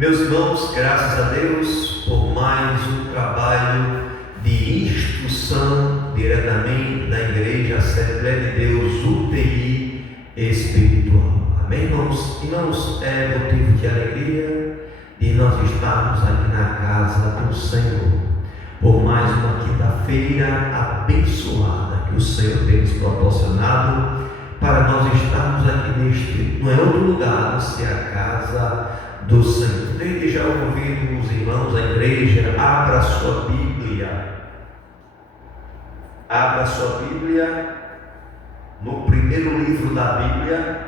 Meus irmãos, graças a Deus por mais um trabalho de instrução diretamente da Igreja Assembleia de Deus UTI Espiritual. Amém, irmãos? Irmãos, é motivo de alegria de nós estarmos aqui na casa do Senhor por mais uma quinta-feira abençoada que o Senhor tem nos proporcionado para nós estarmos aqui neste, não é outro lugar, não se a casa do Senhor. Desde já ouvindo os irmãos da igreja, abra sua Bíblia no primeiro livro da Bíblia,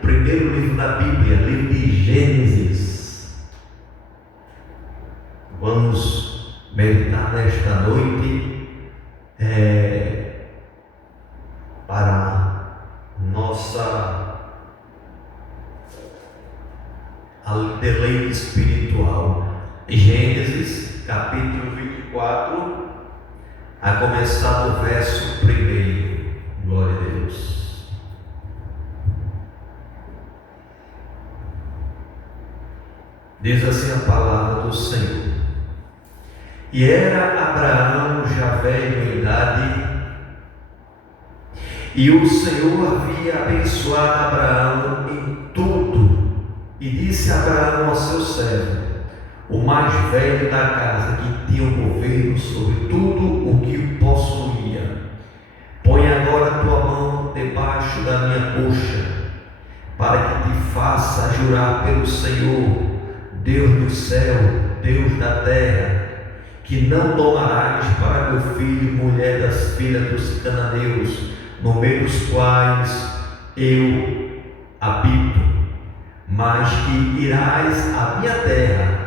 primeiro livro da Bíblia, livro de Gênesis. Vamos meditar nesta noite para nossa deleite espiritual. Gênesis capítulo 24, a começar do verso 1. Glória a Deus. Diz assim a palavra do Senhor: E era Abraão já velho em idade, e o Senhor havia abençoado Abraão em tudo. E disse Abraão ao seu servo, o mais velho da casa, que tinha o governo sobre tudo o que possuía: Põe agora tua mão debaixo da minha coxa, para que te faça jurar pelo Senhor, Deus do céu, Deus da terra, que não tomarás para meu filho mulher das filhas dos cananeus, no meio dos quais eu habito, mas que irás à minha terra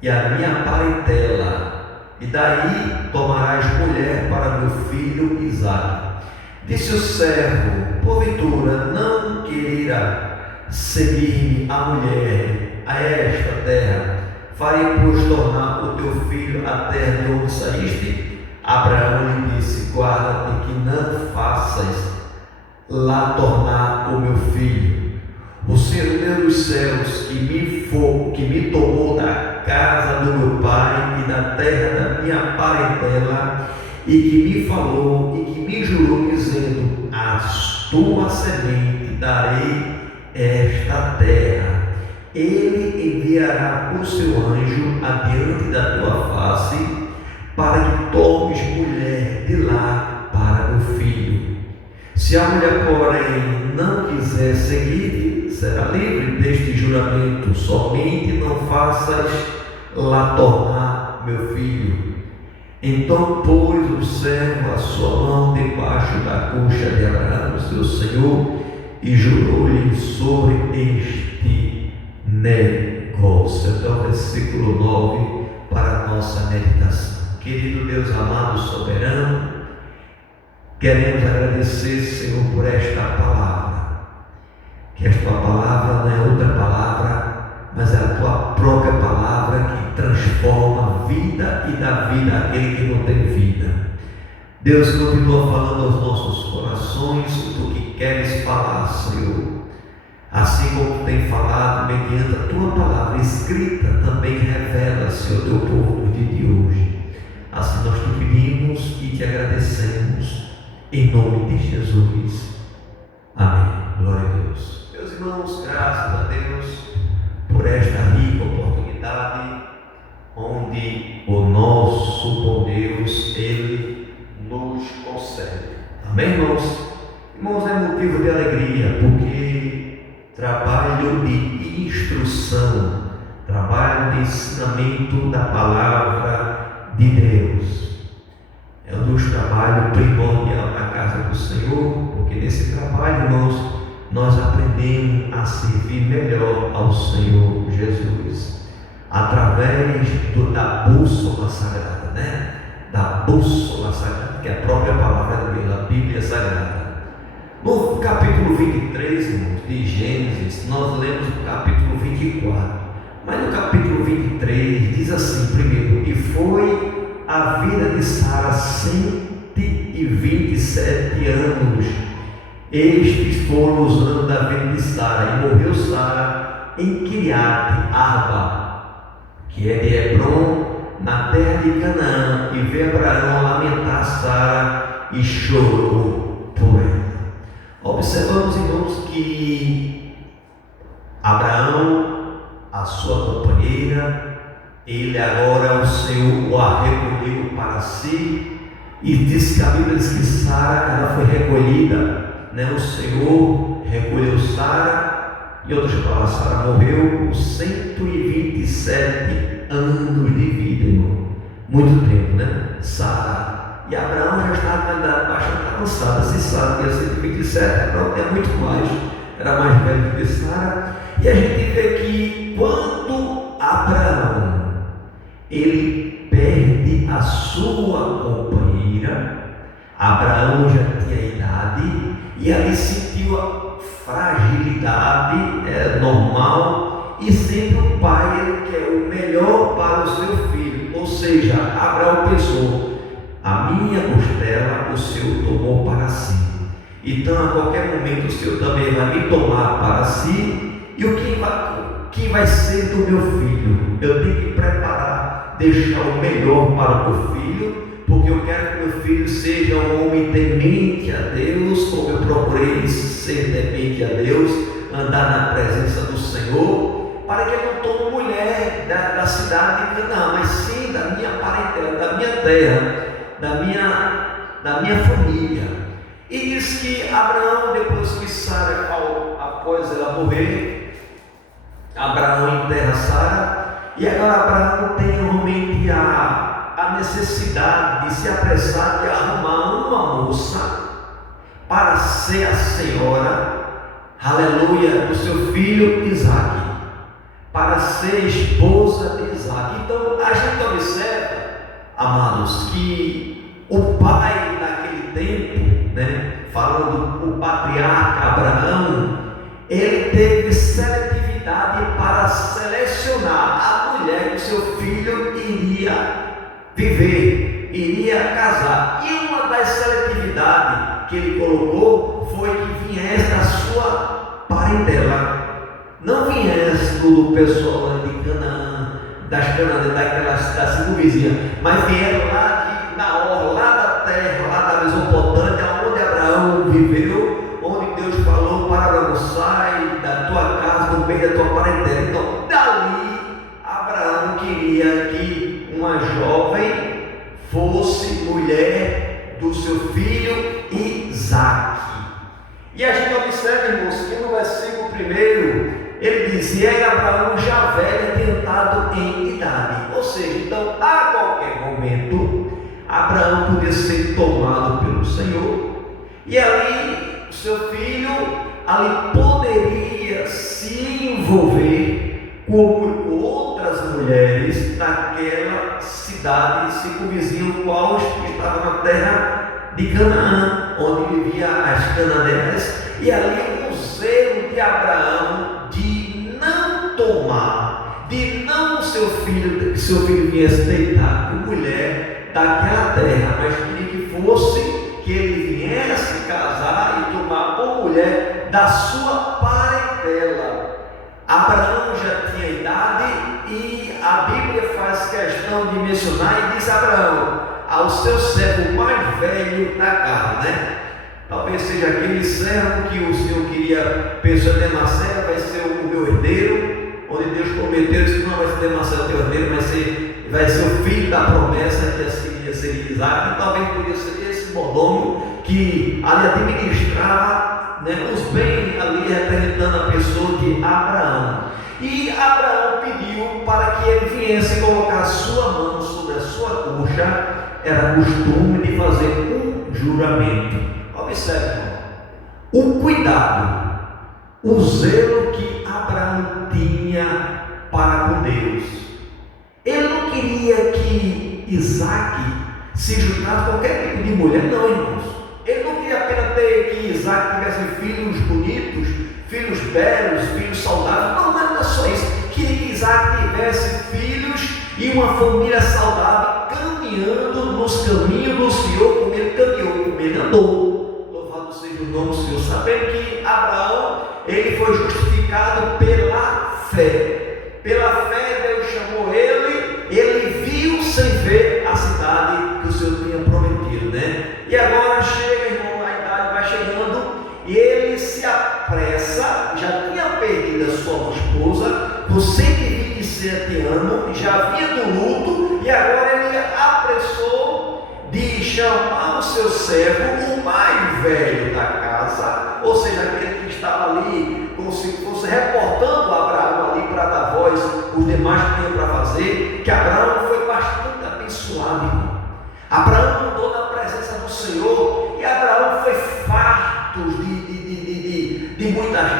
e à minha parentela, e daí tomarás mulher para meu filho Isaque. Disse o servo, porventura não queira seguir-me a mulher a esta terra? Farei, pois, tornar o teu filho a terra de onde saíste? Abraão lhe disse, guarda-te que não faças lá tornar o meu filho. O Senhor Deus dos céus, que me tomou da casa do meu pai e da terra da minha parentela, e que me falou e que me jurou, dizendo, à tua semente darei esta terra. Ele enviará o seu anjo adiante da tua face, para que tomes mulher de lá para meu filho. Se a mulher, porém, não quiser seguir, será livre deste juramento. Somente não faças lá tornar meu filho. Então pôs o servo a sua mão debaixo da coxa de Abraão, seu senhor, e jurou-lhe sobre este negócio. Até o versículo 9 para a nossa meditação. Querido Deus amado, soberano, queremos agradecer, Senhor, por esta palavra, que esta palavra não é outra palavra, mas é a tua própria palavra que transforma a vida e dá vida àquele que não tem vida. Deus, continua falando aos nossos corações o que queres falar, Senhor. Assim como tem falado mediante a tua palavra escrita, também revela-se ao teu povo no dia de hoje. Assim nós te pedimos e te agradecemos, em nome de Jesus. Amém. Glória a Deus. Meus irmãos, graças a Deus por esta rica oportunidade, onde o nosso bom Deus, Ele nos concede. Amém, irmãos? Irmãos, é motivo de alegria, porque trabalho de instrução, trabalho de ensinamento da palavra de Deus é um dos trabalhos primordial na casa do Senhor, porque nesse trabalho, irmãos, nós aprendemos a servir melhor ao Senhor Jesus, através da bússola sagrada, da bússola sagrada, que é a própria palavra de Deus, a Bíblia Sagrada. No capítulo 23, irmãos, de Gênesis, nós lemos o capítulo 24, mas no capítulo 23 diz assim, primeiro, e foi a vida de Sara 127 anos. Estes foram os anos da vida de Sara, e morreu Sara em Kiriat Arba, que é de Hebron, na terra de Canaã, e vê Abraão lamentar Sara e chorou por ela. Observamos, irmãos, que Abraão, a sua companheira, ele agora, o Senhor a recolheu para si, e diz que a Bíblia diz que Sara, ela foi recolhida, né? O Senhor recolheu Sara, em outras palavras, Sara morreu com 127 anos de vida, irmão. Muito tempo, né? Sara. E Abraão já estava na idade bastante avançada. Se Sara tinha 127, Abraão tinha muito mais, era mais velho do que Sara. E a gente vê que quando Abraão ele perde a sua companheira, Abraão já tinha idade e ali sentiu a fragilidade normal, e sempre o pai ele quer o melhor para o seu filho. Ou seja, Abraão pensou: a minha costela o Senhor tomou para si, então a qualquer momento o Senhor também vai me tomar para si, e o que vai ser do meu filho? Eu tenho que preparar, deixar o melhor para o meu filho, porque eu quero que meu filho seja um homem temente a Deus, como eu procurei ser temente a Deus, andar na presença do Senhor, para que ele não tome mulher da cidade de Canaã, mas sim da minha parentela, da minha terra, da minha família. E diz que Abraão, depois que Sara, após ela morrer, Abraão enterra Sara, e agora Abraão tem realmente a necessidade de se apressar de arrumar uma moça para ser a senhora, aleluia, do seu filho Isaque, para ser esposa de Isaque. Então a gente observa, amados, que o pai naquele tempo, né, falando o patriarca Abraão, ele teve seletividade para selecionar a mulher que o seu filho iria viver, iria casar. E uma das seletividades que ele colocou foi que viesse da sua parentela, não viesse do pessoal de Canaã, daquela cidade circunvizinha, mas vieram lá da terra, lá da Mesopotâmia, onde Abraão viveu, onde Deus falou para Abraão: sai da tua casa, do meio da tua parentela. Então dali Abraão queria que uma jovem fosse mulher do seu filho Isaque. E a gente observa, irmãos, que no versículo 1 ele diz: e aí Abraão já velho, adiantado em idade. Ou seja, então a qualquer momento Abraão podia ser tomado pelo Senhor, e ali o seu filho ali poderia se envolver com outras mulheres daquela cidade circunvizinha, o qual estava na terra de Canaã, onde viviam as cananeas. E ali o zelo de Abraão de não tomar, de não que seu filho viesse deitar com mulher daquela terra, mas queria que ele viesse casar e tomar uma mulher da sua parentela. Abraão já tinha idade, e a Bíblia faz questão de mencionar e diz: Abraão, ao seu servo mais velho da casa, né? Talvez seja aquele servo que o Senhor pensou em Marcelo, vai ser o meu herdeiro, onde Deus prometeu que não vai ser Marcelo teu herdeiro, vai ser o filho da promessa, que assim ia ser Isaque. E talvez podia ser esse mordomo que ali administrava, né, os bens ali, representando a pessoa de Abraão. E Abraão pediu para que ele viesse colocar a sua mão sobre a sua coxa. Era costume de fazer um juramento. Observe, o cuidado, o zelo que Abraão tinha para com Deus. Ele não queria que Isaque se juntasse a qualquer tipo de mulher, não, irmãos. Ele não queria apenas que Isaque tivesse filhos bonitos, filhos belos, filhos saudáveis. Não era só isso. Queria que Isaque tivesse filhos e uma família saudável, caminhando nos caminhos do Senhor, como ele caminhou, como ele andou. Louvado seja o nome do Senhor. Sabendo que Abraão, ele foi justificado pela fé. fé. Pela fé Deus chamou ele viu sem ver a cidade que o Senhor tinha prometido, né? E agora chega, irmão, a idade vai chegando e ele se apressa, já tinha perdido a sua esposa por 127 anos, já havia do luto, e agora ele apressou de chamar o seu servo, o mais velho da casa, ou seja, aquele que estava ali, como se fosse reportando Abraão ali para dar voz, os demais que tinham para fazer, que Abraão foi bastante abençoado, irmão. Abraão andou na presença do Senhor, e Abraão foi farto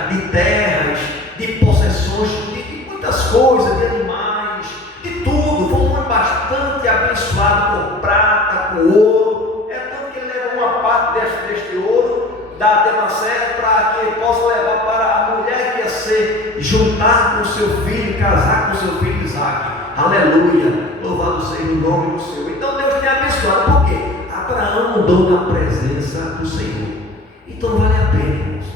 de terras, de possessões, de muitas coisas, de animais, de tudo. Foi um homem bastante abençoado com prata, com ouro. É tanto que ele levou uma parte deste ouro da Demassé para que ele possa levar para a mulher que ia ser juntar com seu filho, casar com seu filho Isaac. Aleluia, louvado seja o nome do Senhor. Então Deus tem abençoado, por quê? Abraão andou na presença do Senhor. Então vale a pena, irmãos,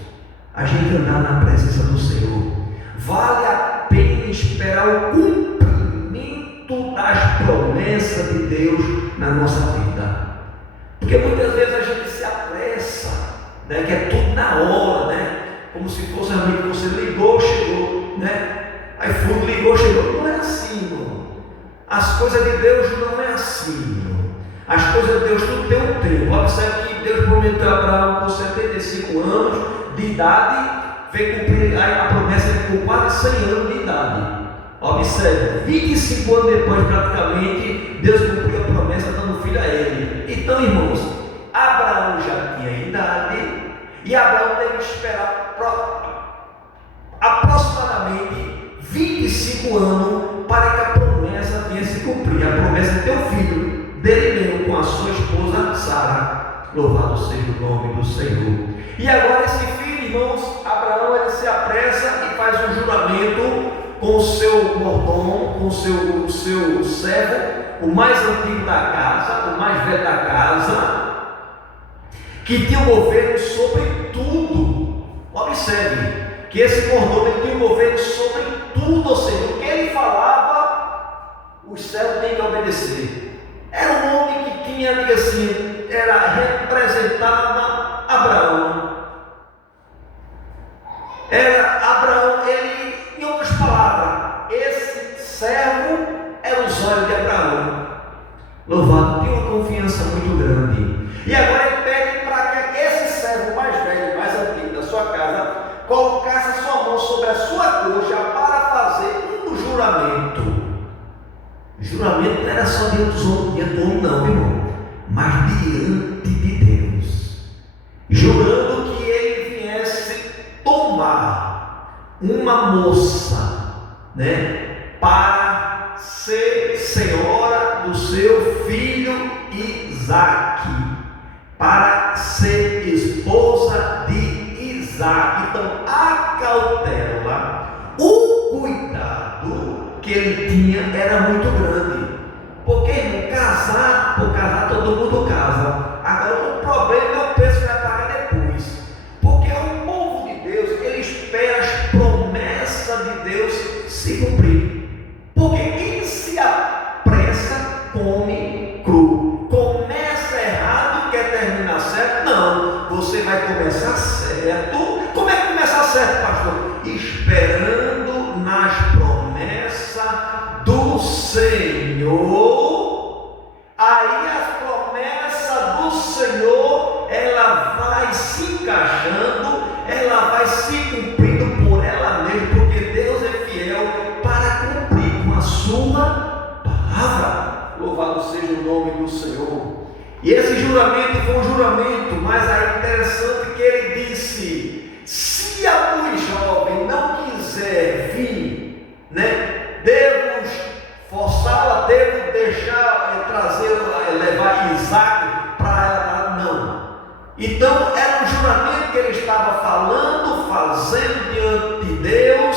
a gente andar na presença do Senhor. Vale a pena esperar o cumprimento das promessas de Deus na nossa vida, porque muitas vezes a gente se apressa, né? Que é tudo na hora, né? Como se fosse amigo, você ligou, chegou, né? Aí fundo ligou, chegou. Não é assim, irmão. As coisas de Deus não é assim, irmão. As coisas de Deus tudo tem um tempo. Observe que Deus prometeu a Abraão com 75 anos de idade, veio cumprir a promessa com quase 100 anos de idade. Observe, 25 anos depois praticamente, Deus cumpriu a promessa dando filho a ele. Então, irmãos, Abraão já tinha idade, e Abraão teve que esperar aproximadamente 25 anos para que a promessa venha se cumprir. A promessa de ter um filho dele mesmo com a sua esposa Sara. Louvado seja o nome do Senhor. E agora esse filho, irmãos, Abraão, ele se apressa e faz um juramento com o seu mordomo, com o seu servo, o mais antigo da casa, o mais velho da casa, que tinha o governo sobre tudo. Observe que esse mordomo, ele tinha o governo sobre tudo, ou seja, o que ele falava, os servos têm que obedecer. Era um homem que tinha, diga assim, representava Abraão. Era Abraão, ele, em outras palavras, esse servo era os olhos de Abraão. Louvado, tinha uma confiança muito grande. E agora ele pede para que esse servo mais velho, mais antigo da sua casa, colocasse a sua mão sobre a sua coxa para fazer um juramento. Juramento não era só diante do homem, não, irmão, mas diante de Deus, jurando que ele viesse tomar uma moça, né, para ser senhora do seu filho Isaac, para ser esposa de Isaac. Então, a cautela, o cuidado que ele tinha era muito grande, porque, irmão, por casar todo mundo casa. Agora o problema é o preço que vai pagar depois, porque o povo de Deus, ele espera as promessas de Deus se cumprir, porque quem se apressa come cru. Começa errado, quer terminar certo? Não, você vai começar certo. Como é que começar certo, pastor? Esperando nas promessas do Senhor. Aí a promessa do Senhor, ela vai se encaixando, ela vai se cumprindo por ela mesma, porque Deus é fiel para cumprir com a sua palavra. Louvado seja o nome do Senhor. E esse juramento foi um juramento, mas é interessante que ele disse: se a luz jovem não quiser vir, né, devo forçá-la, devo deixar levar Isaac para ela? Não. Então era um juramento que ele estava falando, fazendo diante de Deus,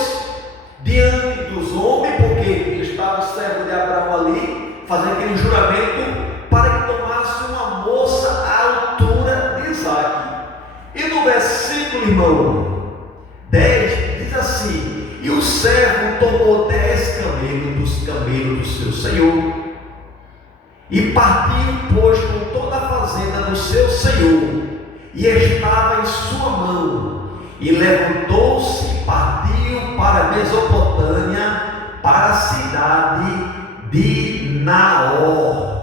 diante dos homens, porque ele estava servo de Abraão ali, fazendo aquele juramento para que tomasse uma moça à altura de Isaac. E no versículo, irmão, 10, diz assim: E o servo tomou 10 camelos dos camelos do seu senhor, e partiu, pois, com toda a fazenda do seu senhor, e estava em sua mão, e levantou-se e partiu para a Mesopotâmia, para a cidade de Naor.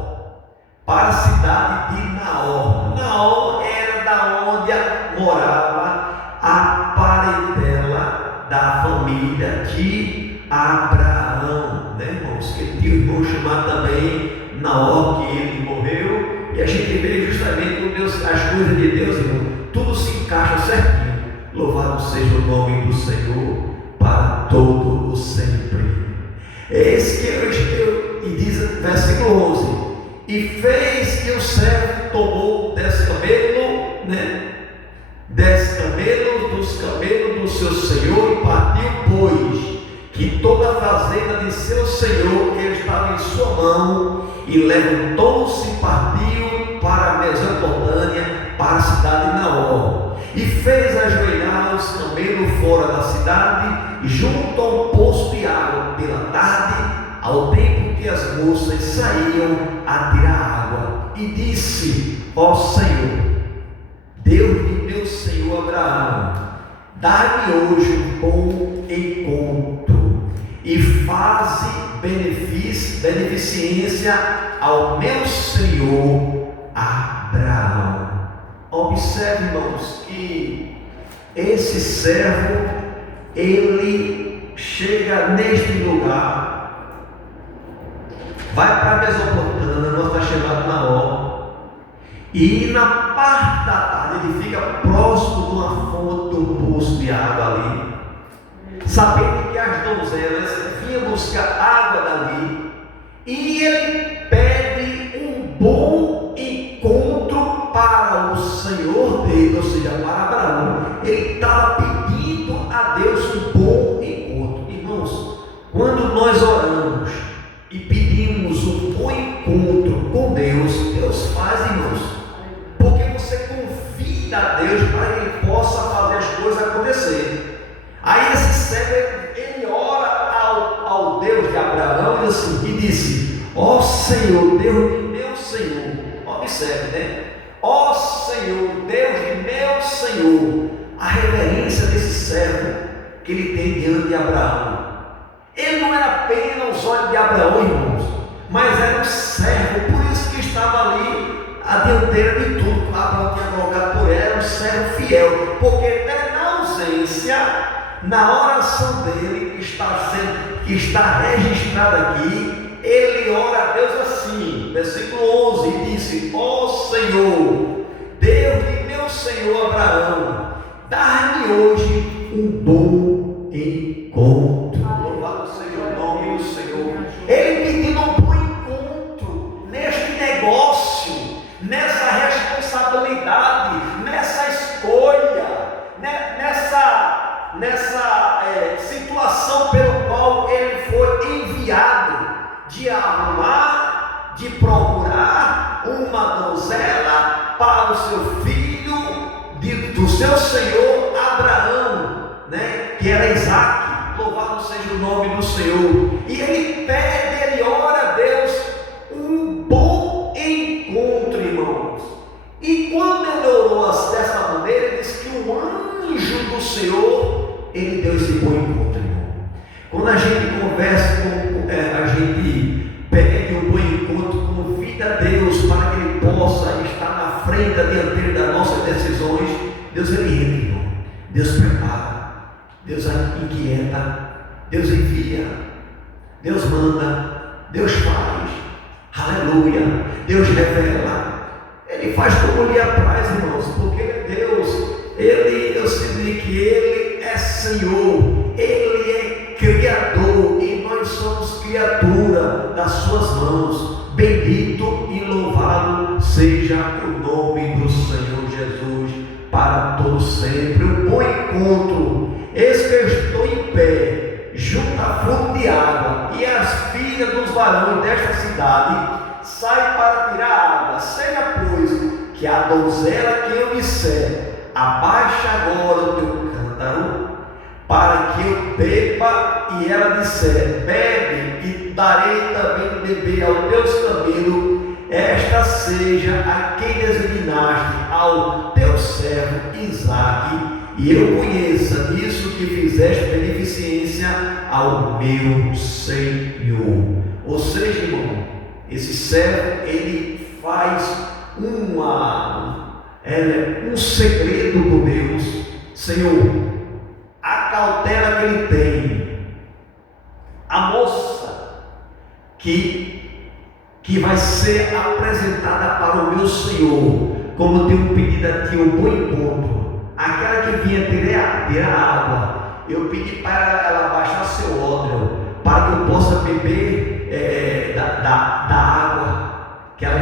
Para a cidade de Naor. Naor era da onde morava a parentela da família de Abraão, né, irmãos? Que tinha um irmão chamado também Naor, que ele morreu, e a gente vê justamente como Deus, as coisas de Deus, irmão, tudo se encaixa certinho. Louvado seja o nome do Senhor para todo o sempre. Eis que e diz versículo 11: e fez que o servo tomou 10 camelos, né? 10 camelos dos camelos do seu senhor, e partiu, pois, que toda a fazenda de seu senhor estava em sua mão, e levantou-se e partiu para a Mesopotâmia, para a cidade de Naor, e fez ajoelhar os camelos fora da cidade, junto a um poço de água, pela tarde, ao tempo que as moças saíam a tirar água, e disse: ó Senhor, Deus de meu senhor Abraão, dá-me hoje um bom encontro, e faze beneficência ao meu senhor Abraão. Observe, irmãos, que esse servo, ele chega neste lugar, vai para a Mesopotâmia, nós está chamado Naor, e na parte da tarde ele fica próximo de uma fonte, de um poço de água ali, sabendo que as donzelas vinham buscar água dali, e ele pede um bom encontro para o Senhor dele, ou seja, para Abraão. Ele estava pedindo a Deus um bom encontro. Irmãos, quando nós oramos e pedimos um bom encontro com Deus, Deus faz, irmãos, porque você confia a Deus para que Ele possa fazer as coisas acontecer. Aí esse servo, ele ora ao Deus de Abraão e disse: ó Senhor, Deus de meu Senhor. Observe, né? Ó Senhor, Deus de meu Senhor. A reverência desse servo que ele tem diante de Abraão. Ele não era apenas os olhos de Abraão, irmãos, mas era um servo, por isso que estava ali a dianteira de tudo que Abraão tinha colocado por ele, era um servo fiel, porque até na ausência, na oração dele, que está registrada aqui, ele ora a Deus assim, versículo 11, e disse: ó Senhor, Deus de meu Senhor Abraão, dá-me hoje um bom encontro. Louvado seja o nome do Senhor. Ele pedindo um bom encontro neste negócio, nessa responsabilidade, nessa escolha, nessa situação pelo qual ele foi enviado, de arrumar, de procurar uma donzela para o seu filho, do seu senhor Abraão, né, que era Isaac. Louvado seja o nome do Senhor. E ele pede, ele ora a Deus um bom encontro, irmãos. E quando ele orou dessa maneira, ele diz que o anjo do Senhor, ele deu esse bom encontro, irmão. Quando a gente conversa, a gente pede um bom encontro, convida a Deus para que ele possa estar na frente, dianteira das nossas decisões. Deus, ele entra, irmão. Deus prepara, Deus inquieta, Deus envia, Deus manda, Deus faz, aleluia, Deus revela, Ele faz como lhe apraz, irmãos, porque Ele é Deus, eu sei que Ele é Senhor, Ele é Criador, e nós somos criatura das suas mãos. Bendito e louvado seja o nome do Senhor Jesus, para todos sempre. Um bom encontro. Eis que eu estou em pé, junto à fonte de água, e as filhas dos varões desta cidade saem para tirar água. Seja, pois, que a donzela que eu disser: abaixa agora o teu cântaro, para que eu beba, e ela disser: bebe, e darei também de beber ao teus camelos, esta seja a quem designaste ao teu servo Isaque, e eu conheça isso que fizeste beneficência ao meu Senhor. Ou seja, irmão, esse servo, ele faz um segredo com Deus. Senhor, a cautela que ele tem, a moça que vai ser apresentada para o meu Senhor, como eu tenho pedido a ti um bom encontro, aquela que vinha tirar água, eu pedi para ela baixar seu odre, para que eu possa beber da água que ela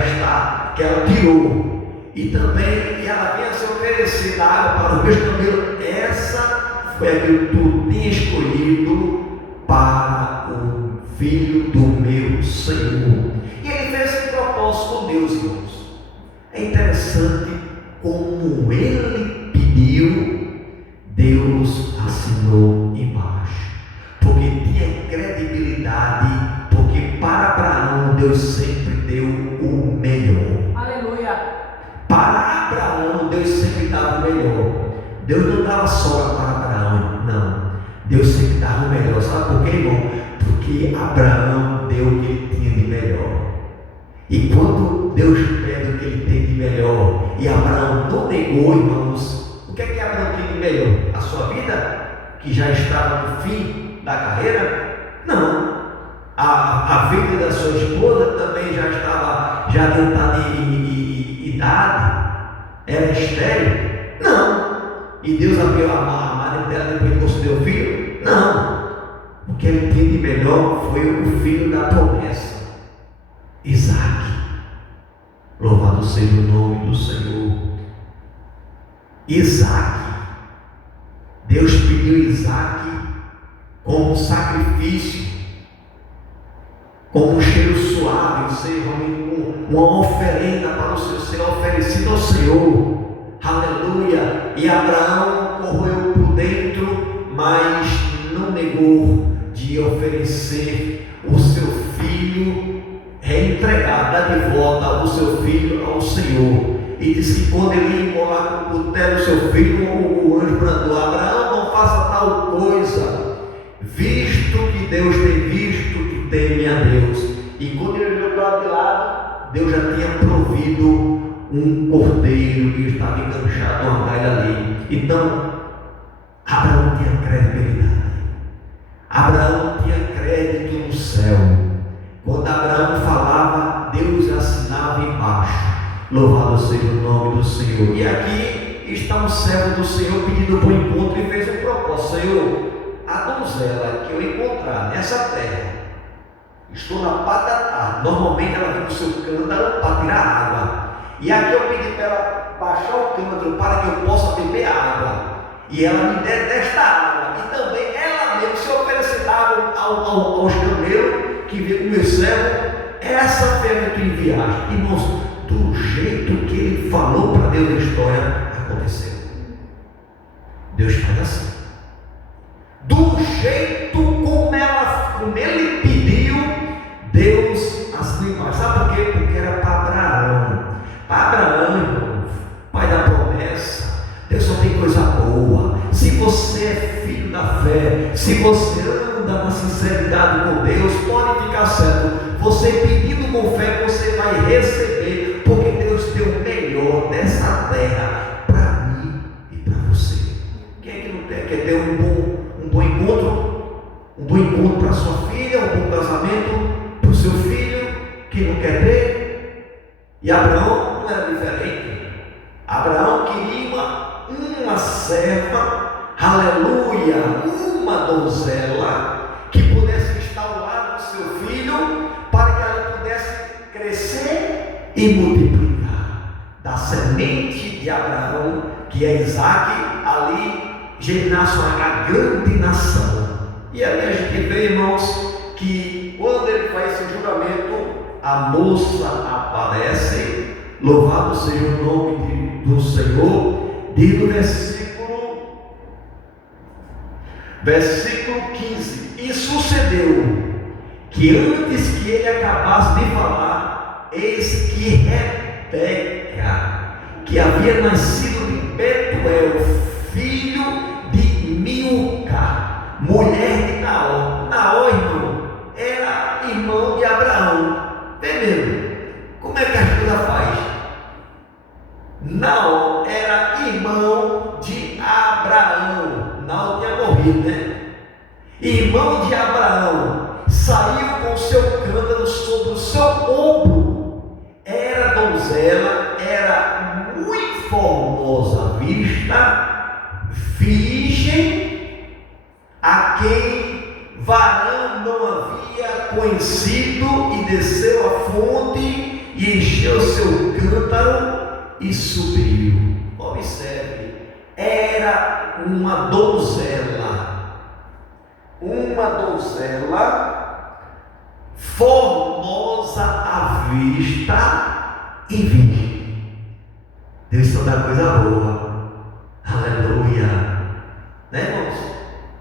tirou, e também ela vinha se oferecer da água para os meus camelos. Essa foi a que tu tinha escolhido para o filho do meu Senhor. E ele fez esse propósito com Deus, irmãos. É interessante como ele pediu, Deus assinou embaixo, porque tinha credibilidade, porque para Abraão Deus sempre deu o melhor. Aleluia. Para Abraão Deus sempre dava o melhor. Deus não dava só para Abraão, não. Deus sempre dava o melhor. Sabe por quê, irmão? Porque Abraão deu o que ele tinha de melhor. E quando Deus pede o que ele tem de melhor, e Abraão não negou, irmãos, o que é que Abraão tinha de melhor? A sua vida, que já estava no fim da carreira? Não. A vida da sua esposa também já estava adiantada em idade? Era estéril? Não. E Deus abriu a madre dela depois que concedeu o filho? Não. O que ele tinha de melhor foi o filho da promessa, Isaque. Louvado seja o nome do Senhor. Isaque. Deus pediu Isaque como um sacrifício, como um cheiro suave, ou seja, uma oferenda para o Senhor, ser oferecido ao Senhor. Aleluia. E Abraão correu por dentro, mas não negou de oferecer o seu filho, reentregar, dar de volta o seu filho ao Senhor. E disse que quando ele ia imolar com o cutelo do seu filho, o anjo bradou: Abraão, não faça tal coisa, visto que Deus tem visto que teme a Deus. E quando ele olhou para de lado, Deus já tinha provido um cordeiro que estava enganchado a uma galha ali. Então, Abraão tinha credibilidade. Abraão tinha crédito no céu. Quando Abraão falava, Deus assinava embaixo. Louvado seja o nome do Senhor. E aqui está um servo do Senhor pedindo por encontro e fez um propósito: Senhor, a donzela que eu encontrar nessa terra, estou na parte da tarde, normalmente ela vem com o seu cântaro para tirar água, e aqui eu pedi para ela baixar o cântaro para que eu possa beber água, e ela me der desta água, e também ela mesmo se oferecer água aos camelos que vem com o meu servo. Essa fé que tu enviaste, irmãos, do jeito que ele falou para Deus na história, aconteceu. Deus faz assim, do jeito como ele pediu, Deus assinou embaixo. Sabe por quê? Porque era para Abraão. Para Abraão, irmão, pai da promessa. Deus só tem coisa boa. Se você é filho da fé, se você anda na sinceridade com Deus, pode ficar certo. Você pedindo com fé, você vai receber, porque Deus deu o melhor dessa terra para mim e para você. Quem é que não quer ter um bom encontro? Um bom encontro para sua filha, um bom casamento para o seu filho, que não quer ter? E Abraão não era diferente. Abraão queria uma serva, aleluia, uma donzela que pudesse estar ao lado do seu filho, para que ela pudesse crescer e multiplicar. Da semente de Abraão, que é Isaque, ali germinasse uma grande nação. E ali a gente vê, irmãos, que quando ele faz esse juramento, a moça aparece. Louvado seja o nome do Senhor. Diz no versículo Versículo 15: E sucedeu que antes que ele acabasse de falar, eis que Rebeca, que havia nascido de Betuel, filho de Milca, mulher de Naor. Naor, irmão, era irmão de Abraão. Entendeu? Como é que a coisa faz? Naor era irmão de Abraão. Naor tinha morrido, né? Irmão de Abraão, saiu com o seu cântaro sobre o seu ombro. Era donzela, era muito formosa à vista, virgem, a quem varão não havia conhecido, e desceu à fonte e encheu seu cântaro e subiu. Observe, era uma donzela formosa à vista e virgem. Deus só dá coisa boa. Aleluia. Né, irmãos?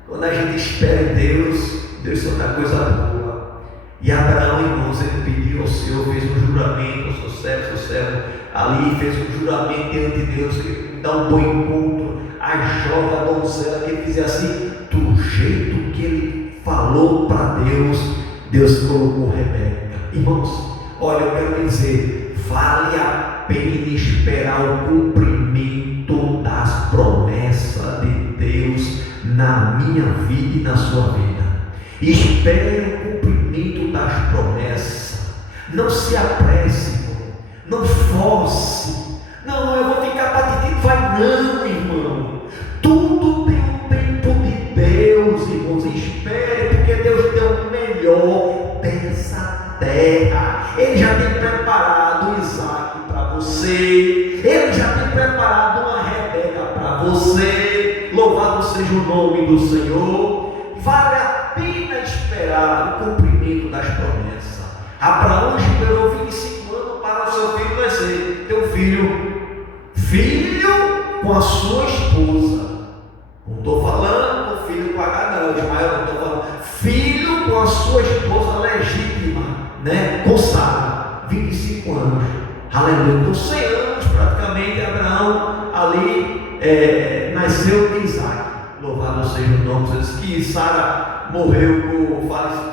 Quando a gente espera em Deus, Deus só dá coisa boa. E Abraão, irmãos, ele pediu ao Senhor, fez um juramento ao seu servo ali, fez um juramento diante de Deus, que dá um bom encontro a jovem, a donzela, que fizesse assim, do jeito que ele falou para Deus. Deus colocou Rebeca. Irmãos, olha, eu quero dizer, vale a pena esperar o cumprimento das promessas de Deus na minha vida e na sua vida. Espere o cumprimento das promessas. Não se apresse, irmão. Não force. Não, eu vou ficar para ti. Vai não, irmão. Tudo tem um tempo de Deus, irmãos. Espere, porque Deus tem o melhor dessa terra. Ele já tem preparado Isaac para você. Ele já tem preparado uma Rebeca para você. Louvado seja o nome do Senhor. Vale a pena esperar o cumprimento das promessas. Abraão esperou 25 anos para o seu filho nascer. Teu filho com a sua esposa. Não estou falando do filho com H, não, Ismael, não estou falando. Filho com a sua esposa legítima, né? Com Sara, 25 anos. Aleluia. Com 100 anos praticamente, Abraão ali nasceu Isaac. Louvado seja o nome. Diz que Sara morreu,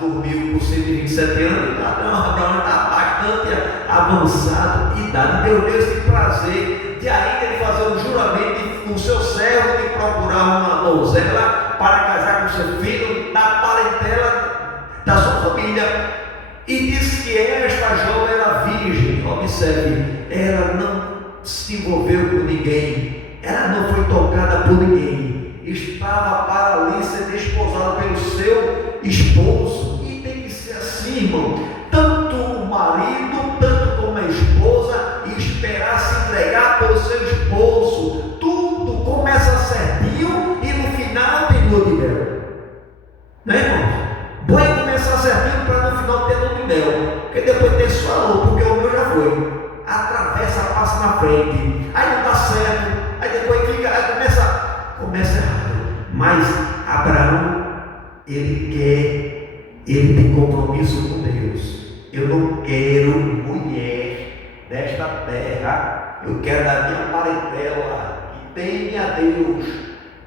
dormiu por 127 anos. Abraão está bastante avançado de idade. Deus esse prazer de ainda ele fazer um juramento com o seu servo de procurar uma donzela para casar com seu filho, da parentela da sua família. E disse que esta jovem era virgem. Observe, ela não se envolveu com ninguém, ela não foi tocada por ninguém, estava para ali ser desposada pelo seu esposo. E tem que ser assim, irmão, tanto o marido, tanto como a esposa, e esperar se entregar pelo seu esposo. Tudo começa certinho e no final tem lua de mel, né, irmão? Bom é começar certinho para no final ter lua de mel, porque depois tem sua lua, porque o meu já foi. Atravessa, passa na frente, aí não dá certo, aí depois fica, aí começa errado. Mas Abraão, ele tem compromisso com Deus. Eu não quero mulher desta terra, eu quero da minha parentela, que teme a Deus,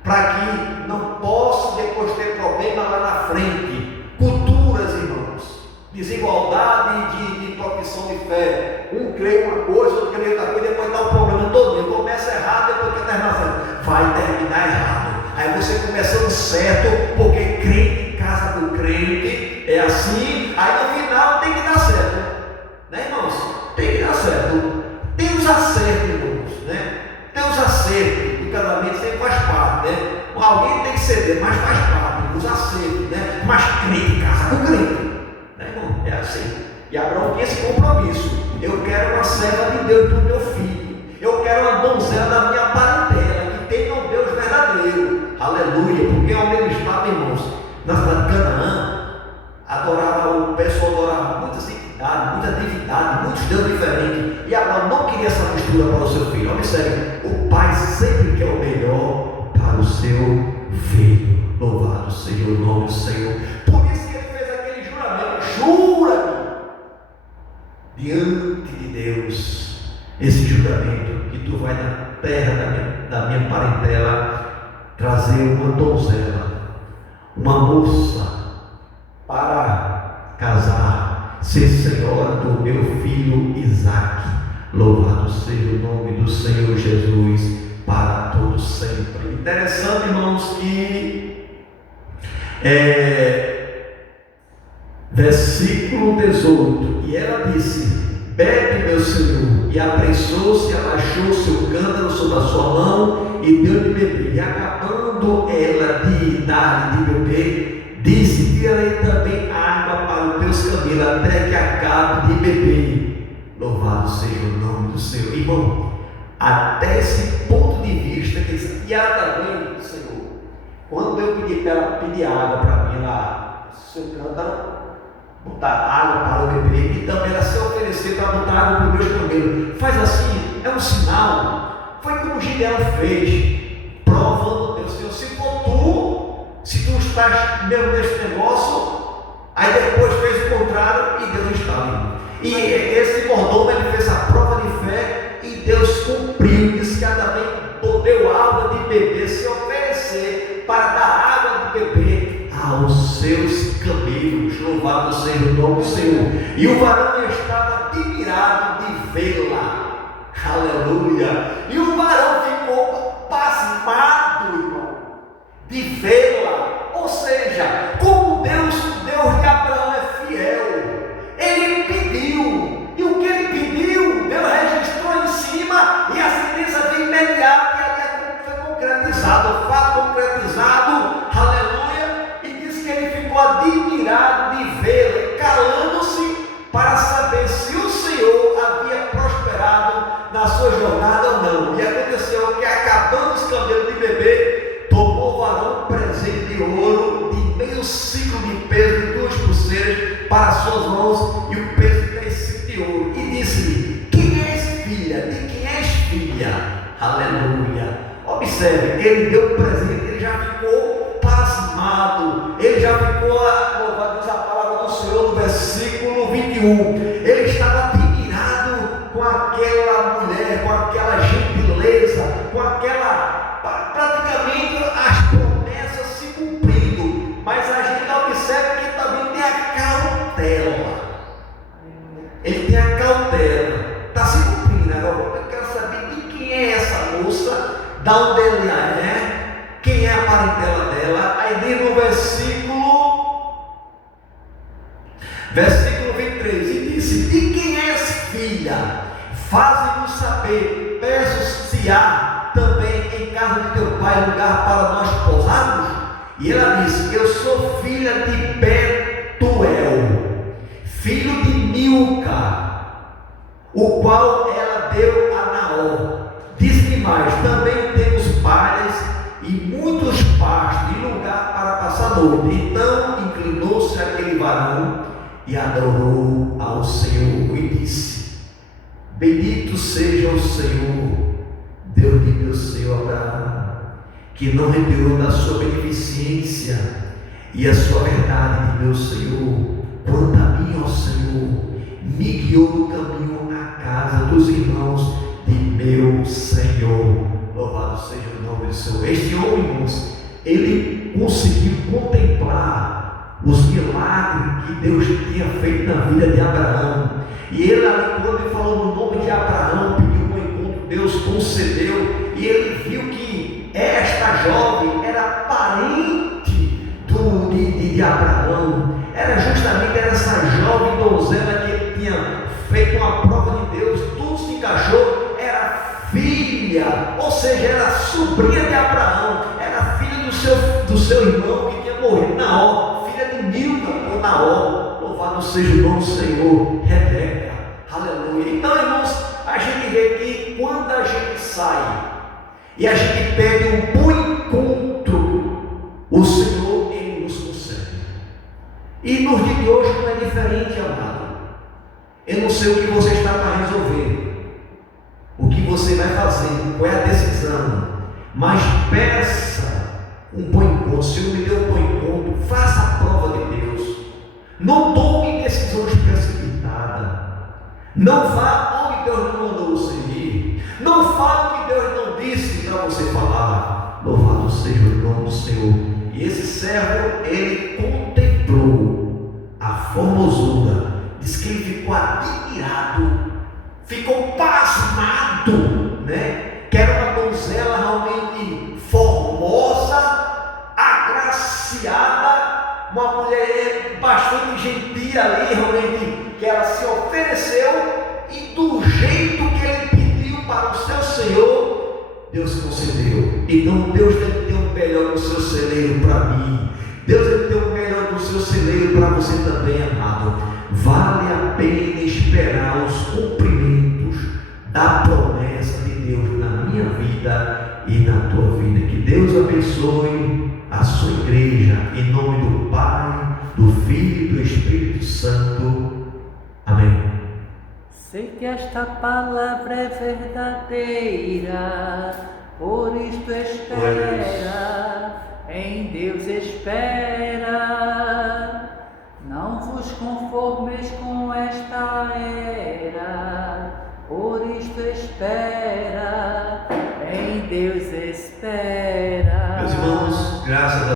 para que não possa depois ter problema lá na frente. Culturas, irmãos, desigualdade de profissão de fé, um crê uma coisa, outro crê outra coisa, depois dá um problema todo, começa errado, depois que termina certo, vai terminar errado. Aí você começando certo, porque crente em casa do crente é assim, aí no final tem que dar certo, né, irmãos? Tem que dar certo. Tem os acertos, irmãos, né? Tem os acertos do casamento, sempre faz parte, né? Alguém tem que ceder, mas faz parte, os acertos, né? Mas crente, casa com crente, né, irmão? É assim. E Abraão tinha esse compromisso. Eu quero uma serva de Deus do meu filho. Eu quero uma donzela da minha parentela, que tenha um Deus verdadeiro. Aleluia. Porque onde ele estava, irmãos, na cidade de Canaã, o pessoal adorava muitas entidades, muita divindade, muitos deuses diferentes. E Abraão não queria essa mistura para o seu filho. Observe, o pai sempre quer o melhor para o seu filho. Louvado trazer uma donzela, uma moça, para casar, ser senhora do meu filho Isaque. Louvado seja o nome do Senhor Jesus para todos sempre. Interessante, irmãos, que versículo 18, e ela disse: bebe, meu senhor, e apressou-se, abaixou seu cântaro sobre a sua mão e deu de beber. E acabando ela de dar de beber, disse: tirarei também água para os teus camelos, até que acabe de beber. Louvado seja o nome do Senhor. Irmão, até esse ponto de vista, que diz: e ela também, Senhor, quando eu pedi para ela pedir água para mim lá, seu cântaro, botar água para eu beber, e também ela se oferecer para botar água para os meus camelos, faz assim, é um sinal. Foi como Gideão fez, provando Deus: Senhor, se for tu, se tu estás mesmo nesse negócio. Aí depois fez o contrário e Deus estava. E esse mordomo, ele fez a prova de fé e Deus cumpriu. Diz que ela também deu água de beber, se oferecer para dar água de beber aos seus camelos. Louvado seja o nome do Senhor. E o varão estava admirado de vê-la. Aleluia. E o varão ficou pasmado, irmão, de vê-la. Ou seja, como Deus de Abraão é fiel, ele pediu, e o que ele pediu, Deus registrou em cima, e a sentença veio imediata, e ali foi concretizado, o fato concretizado, aleluia. E diz que ele ficou admirado de vê-la, calando-se para saber se o Senhor havia prosperado na sua jornada ou não. E aconteceu que, acabando os camelos de beber, tomou o varão um presente de ouro de meio ciclo de peso de 2 pulseiras para suas mãos, e o peso de 10 ciclos de ouro, e disse-lhe: quem és filha? De quem és filha? Aleluia. Observe, ele deu o presente, ele já ficou pasmado, ele já ficou, louvado diz a palavra do Senhor no versículo 21, ele estava admirado com aquela mulher, com aquela gentileza, com aquela, praticamente as promessas se cumprindo. Mas a gente observa que ele também tem a cautela, ele tem a cautela, está se cumprindo. Agora eu quero saber de quem é essa moça, da onde ela é, quem é a parentela dela. Aí diz no versículo 23, e disse: de quem és filha? Faze-nos saber, peço se há também em casa de teu pai lugar para nós pousarmos. E ela disse: eu sou filha de Betuel, filho de Milca, o qual ela deu a Naor. Diz-me mais: também temos palhas e muitos pastos e lugar para passar a noite. Então inclinou-se aquele varão e adorou ao Senhor e disse: bendito seja o Senhor, Deus de meu Senhor Abraão, que não retirou da sua beneficência e a sua verdade de meu Senhor. Quanto a mim, ó Senhor, me guiou no caminho à casa dos irmãos de meu Senhor. Louvado seja o nome do Senhor. Este homem, irmãos, ele conseguiu contemplar os milagres que Deus tinha feito na vida de Abraão. E ele, quando ele falou no nome de Abraão, pediu um encontro, Deus concedeu. E ele viu que esta jovem era parente de Abraão. Era justamente essa jovem donzela que ele tinha feito uma prova de Deus. Tudo se encaixou. Era filha, ou seja, era sobrinha de Abraão. Era filha do seu irmão que tinha morrido, Naor, filha de Milca ou Naor. Louvado seja o nome do Senhor. Rebeca, aleluia. Então, irmãos, a gente vê que quando a gente sai e a gente pede um bom encontro, o Senhor, Ele nos concede. E nos dias de hoje não é diferente, amado. Eu não sei o que você está para resolver, o que você vai fazer, qual é a decisão, mas peça um bom encontro. Se eu me deu um bom encontro, faça a prova de Deus. Não tome decisões precipitadas. Não vá onde Deus não mandou você ir. Não fale o que Deus não disse para você falar. Louvado seja o nome do Senhor. E esse servo, ele contemplou a formosura, diz que ele ficou admirado, ficou pasmado, né? Que era uma donzela realmente formosa, agraciada, uma mulher bastante gentil ali, realmente, que ela se ofereceu, e do jeito que ele pediu para o seu Senhor, Deus concedeu. Então Deus deve ter o melhor no seu celeiro para mim. Deus deve ter o melhor no seu celeiro para você também, amado. Vale a pena esperar os cumprimentos da promessa de Deus na minha vida e na tua vida. Que Deus abençoe a sua igreja, em nome do Pai, do Filho e do Espírito Santo. Amém. Sei que esta palavra é verdadeira, por isto espera, em Deus espera. Não vos conformeis com esta era, por isto espera, em Deus espera. Meus irmãos, graças a